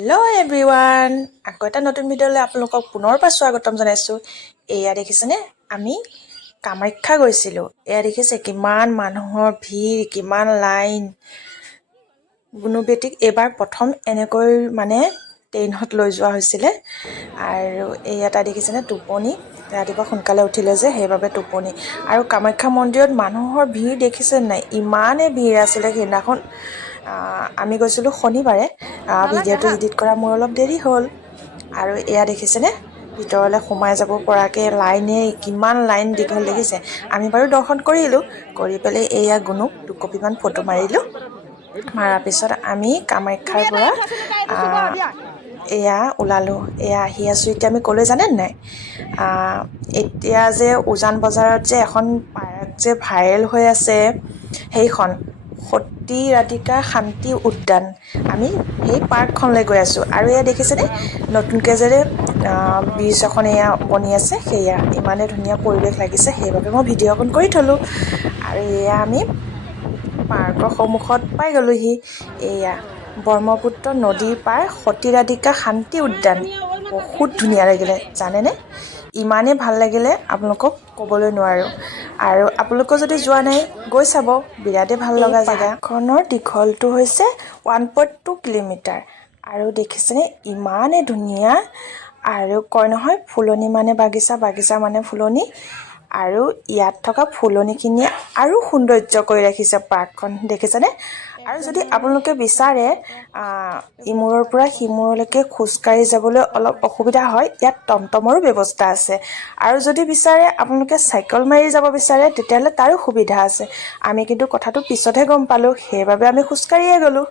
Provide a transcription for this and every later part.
Hello' everyone, আকৌ এটা নতুন ভিডিঅ'লৈ আপোনালোকক পুনৰ স্বাগতম জনাইছোঁ। এয়া দেখিছেনে, আমি কামাখ্যা গৈছিলোঁ। এয়া দেখিছে কিমান মানুহৰ ভিৰ, কিমান লাইন। গুণুবেটিক এইবাৰ প্ৰথম এনেকৈ ট্ৰেইনত লৈ যোৱা হৈছিলে। আৰু এই এটা দেখিছেনে টোপনি, ৰাতিপুৱা সোনকালে উঠিলে যে সেইবাবে টোপনি। আৰু কামাখ্যা মন্দিৰত মানুহৰ ভিৰ দেখিছে নাই, ইমানেই ভিৰ আছিলে সেইদিনাখন। আমি গৈছিলোঁ শনিবাৰে। ভিডিঅ'টো এডিট কৰা মোৰ অলপ দেৰি হ'ল। আৰু এয়া দেখিছেনে, ভিতৰলৈ সোমাই যাব পৰাকৈ কিমান লাইন দীঘল দেখিছে। আমি বাৰু দৰ্শন কৰিলোঁ, কৰি পেলাই এয়া গুণুক দুকপিমান ফটো মাৰিলোঁ। মাৰাৰ পিছত আমি কামাখ্যাৰ পৰা এয়া ওলালোঁ। এয়া আহি আছোঁ। এতিয়া আমি ক'লৈ জানে নাই, এতিয়া যে উজান বজাৰত যে এখন পাৰ্ক যে ভাইৰেল হৈ আছে, সেইখন সতী ৰাধিকা শান্তি উদ্যান, আমি সেই পাৰ্কখনলৈ গৈ আছোঁ। আৰু এয়া দেখিছেনে, নতুনকৈ যে ব্ৰিজ এখন এয়া বনি আছে, সেয়া ইমানেই ধুনীয়া পৰিৱেশ লাগিছে, সেইবাবে মই ভিডিঅ' অকণ কৰি থ'লোঁ। আৰু এয়া আমি পাৰ্কৰ সন্মুখত পাই গ'লোহি। এয়া ব্ৰহ্মপুত্ৰ নদীৰ পাৰ সতী ৰাধিকা শান্তি উদ্যান। বহুত ধুনীয়া লাগিলে জানেনে, ইমানেই ভাল লাগিলে আপোনালোকক ক'বলৈ নোৱাৰোঁ। আৰু আপোনালোকৰ যদি যোৱা নাই, গৈ চাব, বিৰাটেই ভাল লগা জেগা। পাৰ্কখনৰ দীঘলটো হৈছে 1.2 কিলোমিটাৰ। আৰু দেখিছেনে ইমানেই ধুনীয়া। আৰু কয় নহয়, ফুলনি মানে বাগিচা, বাগিচা মানে ফুলনি। আৰু ইয়াত থকা ফুলনিখিনিয়ে আৰু সৌন্দৰ্য কৰি ৰাখিছে পাৰ্কখন, দেখিছেনে। আৰু যদি আপোনালোকে বিচাৰে ইমূৰৰ পৰা সিমূৰলৈকে খোজকাঢ়ি যাবলৈ অলপ অসুবিধা হয়, ইয়াত টমটমৰো ব্যৱস্থা আছে। আৰু যদি বিচাৰে আপোনালোকে চাইকেল মাৰি যাব বিচাৰে, তেতিয়াহ'লে তাৰো সুবিধা আছে। আমি কিন্তু কথাটো পিছতহে গম পালোঁ, সেইবাবে আমি খোজকাঢ়িয়ে গ'লোঁ।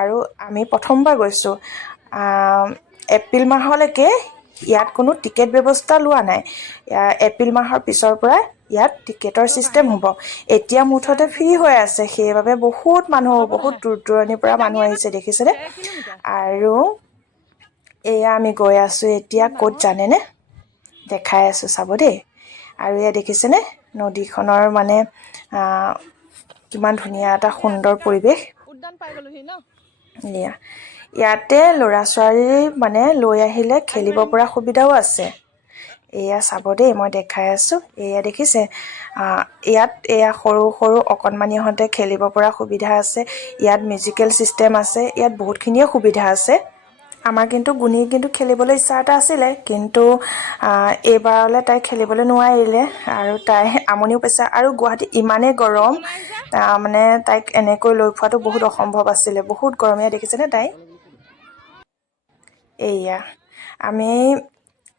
আৰু আমি প্ৰথমবাৰ গৈছোঁ। এপ্ৰিল মাহলৈকে ইয়াত কোনো টিকেট ব্যৱস্থা লোৱা নাই। এপ্ৰিল মাহৰ পিছৰ পৰা ইয়াত টিকেটৰ ছিষ্টেম হ'ব। এতিয়া মুঠতে ফ্ৰী হৈ আছে, সেইবাবে বহুত দূৰ দূৰণিৰ পৰা মানুহ আহিছে, দেখিছেনে। আৰু এয়া আমি গৈ আছোঁ এতিয়া ক'ত জানেনে, দেখাই আছোঁ চাব দেই। আৰু এয়া দেখিছেনে, নদীখনৰ কিমান ধুনীয়া এটা সুন্দৰ পৰিৱেশ। ইয়াতে ল'ৰা ছোৱালী লৈ আহিলে খেলিব পৰা সুবিধাও আছে। এয়া চাব দেই, মই দেখাই আছোঁ। এয়া দেখিছে, এয়া সৰু সৰু অকণমানিহঁতে খেলিব পৰা সুবিধা আছে। ইয়াত মিউজিকেল ছিষ্টেম আছে, ইয়াত বহুতখিনিয়ে সুবিধা আছে। আমাৰ গুণী খেলিবলৈ ইচ্ছা এটা আছিলে, কিন্তু এইবাৰলৈ তাই খেলিবলৈ নোৱাৰিলে। আৰু তাই আমনিও পাইছে। আৰু গুৱাহাটীত ইমানেই গৰম, তাইক এনেকৈ লৈ ফুৰাটো বহুত অসম্ভৱ আছিলে, বহুত গৰম। এয়া দেখিছেনে তাই। এয়া আমি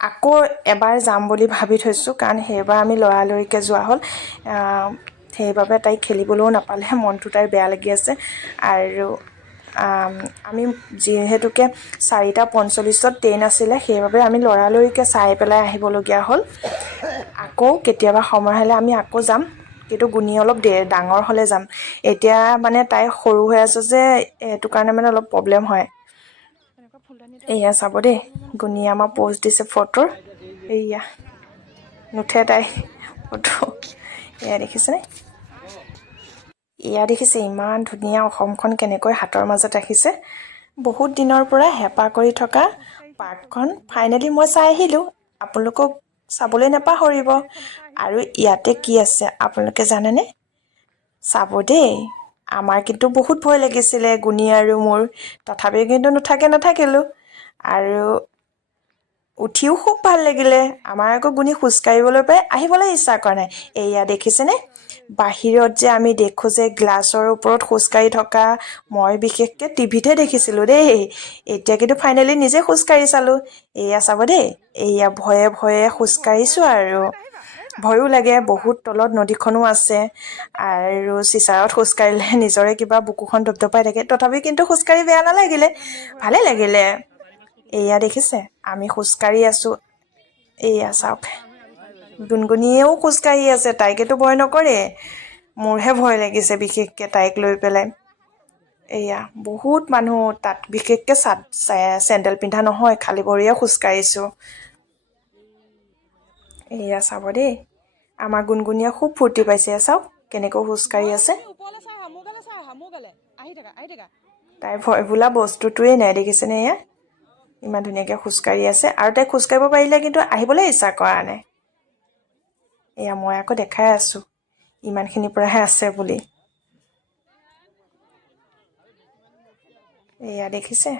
আকৌ এবাৰ যাম বুলি ভাবি থৈছোঁ, কাৰণ সেইবাৰ আমি লৰালৰিকৈ যোৱা হ'ল। সেইবাবে তাই খেলিবলৈও নাপালে, মনটো তাইৰ বেয়া লাগি আছে। আৰু আমি যিহেতুকে 4:45 ট্ৰেইন আছিলে, সেইবাবে আমি লৰালৰিকৈ চাই পেলাই আহিবলগীয়া হ'ল। আকৌ কেতিয়াবা সময় হ'লে আমি আকৌ যাম, কিন্তু গুণী অলপ ডাঙৰ হ'লে যাম। এতিয়া তাই সৰু হৈ আছে যে, সেইটো কাৰণে অলপ প্ৰব্লেম হয়। এয়া চাব দেই, গুণীয়ে আমাৰ প'ষ্ট দিছে ফটোৰ। এয়া নুঠে তাই ফটো, এয়া দেখিছেনে। এয়া দেখিছে ইমান ধুনীয়া অসমখন কেনেকৈ হাতৰ মাজত ৰাখিছে। বহুত দিনৰ পৰা হেঁপাহ কৰি থকা পাৰ্কখন ফাইনেলি মই চাই আহিলোঁ। আপোনালোকক চাবলৈ নাপাহৰিব। আৰু ইয়াতে কি আছে আপোনালোকে জানেনে, চাব দেই। আমাৰ কিন্তু বহুত ভয় লাগিছিলে, গুণী আৰু মোৰ, তথাপিও কিন্তু নাথাকিলোঁ। আৰু উঠিও খুব ভাল লাগিলে। আমাৰ আকৌ গুণী খোজকাঢ়িবলৈ পাই আহিবলৈ ইচ্ছা কৰা নাই। এয়া দেখিছেনে, বাহিৰত যে আমি দেখোঁ যে গ্লাছৰ ওপৰত খোজকাঢ়ি থকা, মই বিশেষকৈ টিভিতহে দেখিছিলোঁ দেই। এতিয়া কিন্তু ফাইনেলি নিজে খোজকাঢ়ি চালোঁ। এয়া চাব দেই, এয়া ভয়ে ভয়ে খোজকাঢ়িছোঁ। আৰু ভয়ো লাগে, বহুত তলত নদীখনো আছে। আৰু চিচাৰত খোজকাঢ়িলে নিজৰে কিবা বুকুখন ধপধপাই থাকে, তথাপি কিন্তু খোজকাঢ়ি বেয়া নালাগিলে, ভালে লাগিলে। এয়া দেখিছে, আমি খোজকাঢ়ি আছোঁ। এয়া চাওক, গুণগুণিয়েও খোজকাঢ়ি আছে, তাইকেতো ভয় নকৰে। মোৰহে ভয় লাগিছে, বিশেষকৈ তাইক লৈ পেলাই। এয়া বহুত মানুহ তাত, বিশেষকৈ চেণ্ডেল পিন্ধা নহয়, খালী ভৰিয়ে খোজকাঢ়িছোঁ। এয়া চাব দেই, আমাৰ গুণগুণিয়ে খুব ফূৰ্তি পাইছে। চাওক কেনেকৈ খোজকাঢ়ি আছে। তাই ভয় বোলা বস্তুটোৱে নাই, দেখিছেনে। এয়া ইমান ধুনীয়াকৈ খোজকাঢ়ি আছে আৰু তাই খোজকাঢ়িব পাৰিলে কিন্তু আহিবলৈ ইচ্ছা কৰা নাই। এয়া মই আকৌ দেখাই আছোঁ ইমানখিনিৰ পৰাহে আছে বুলি। এয়া দেখিছে,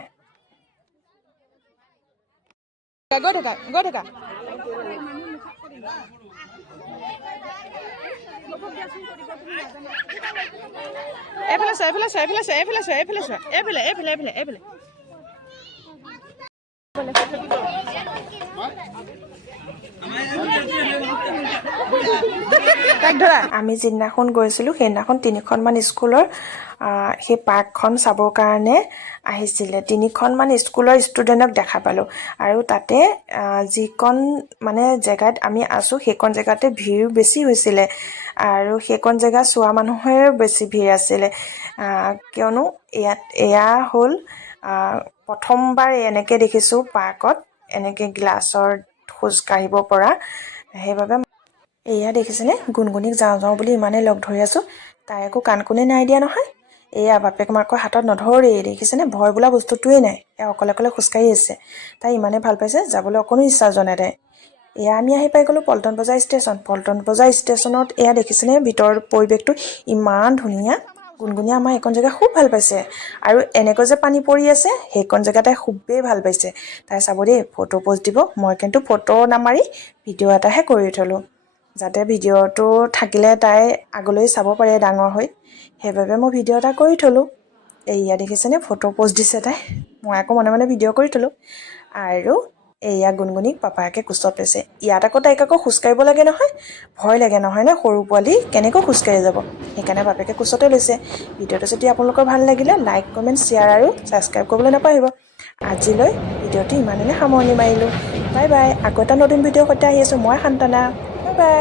গৈ থাকা গৈ থাকা। এইফালে চোৱা এইফালে চোৱা এইফালে চোৱা এইফালে চোৱা এইফালে চোৱা এইফালে এইফালে এইফালে এইফালে। তাইক ধৰা। আমি যিদিনাখন গৈছিলোঁ সেইদিনাখন 3খনমান স্কুলৰ সেই পাৰ্কখন চাবৰ কাৰণে আহিছিলে। 3খনমান স্কুলৰ ষ্টুডেণ্টক দেখা পালোঁ আৰু তাতে যিকণ মানে জেগাত আমি আছোঁ সেইকণ জেগাতে ভিৰ বেছি হৈছিলে আৰু সেইকণ জেগা চোৱা মানুহৰে বেছি ভিৰ আছিলে। কিয়নো এয়া হ'ল প্ৰথমবাৰ এনেকৈ দেখিছোঁ পাৰ্কত এনেকৈ গ্লাছৰ খোজ কাঢ়িব পৰা। সেইবাবে এয়া দেখিছেনে, গুণগুণিক যাওঁ যাওঁ বুলি ইমানেই লগ ধৰি আছোঁ, তাই একো কাণ কোনেই নাই দিয়া নহয়। এয়া বাপেক মাকৰ হাতত নধৰেই, দেখিছেনে, ভয় বোলা বস্তুটোৱেই নাই। এয়া অকলে অকলে খোজকাঢ়ি আছে। তাই ইমানেই ভাল পাইছে, যাবলৈ অকণো ইচ্ছা যোৱা নাই তাই। এয়া আমি আহি পাই গ'লোঁ পল্টন বজাৰ ষ্টেচন। পল্টন বজাৰ ষ্টেচনত এয়া দেখিছেনে ভিতৰৰ পৰিৱেশটো ইমান ধুনীয়া। গুণগুণিয়ে আমাৰ এইকণ জেগা খুব ভাল পাইছে আৰু এনেকৈ যে পানী পৰি আছে সেইকণ জেগা তাই খুবেই ভাল পাইছে। তাই চাব দেই, ফটো প'ষ্ট দিব। মই কিন্তু ফটো নামাৰি ভিডিঅ' এটাহে কৰি থ'লোঁ, যাতে ভিডিঅ'টো থাকিলে তাই আগলৈ চাব পাৰে ডাঙৰ হৈ। সেইবাবে মই ভিডিঅ' এটা কৰি থ'লোঁ। এয়া দেখিছেনে ফটো প'ষ্ট দিছে তাই। মই আকৌ মনে মনে ভিডিঅ' কৰি থ'লোঁ। আৰু এয়া গুণগুণিক পাপায়েকে কোচত লৈছে। ইয়াত আকৌ তাইক আকৌ খোজকাঢ়িব লাগে নহয়, ভয় লাগে নহয়নে, সৰু পোৱালি কেনেকৈ খোজকাঢ়ি যাব। সেইকাৰণে বাপেকে কোচতে লৈছে। ভিডিঅ'টো যদি আপোনালোকৰ ভাল লাগিলে লাইক কমেণ্ট শ্বেয়াৰ আৰু ছাবস্ক্ৰাইব কৰিবলৈ নাপাহৰিব। আজিলৈ ভিডিঅ'টো ইমানতে সামৰণি মাৰিলোঁ। Bye bye. আকৌ এটা নতুন ভিডিঅ'ৰ সৈতে আহি আছোঁ মই, সান্তনা। Bye bye.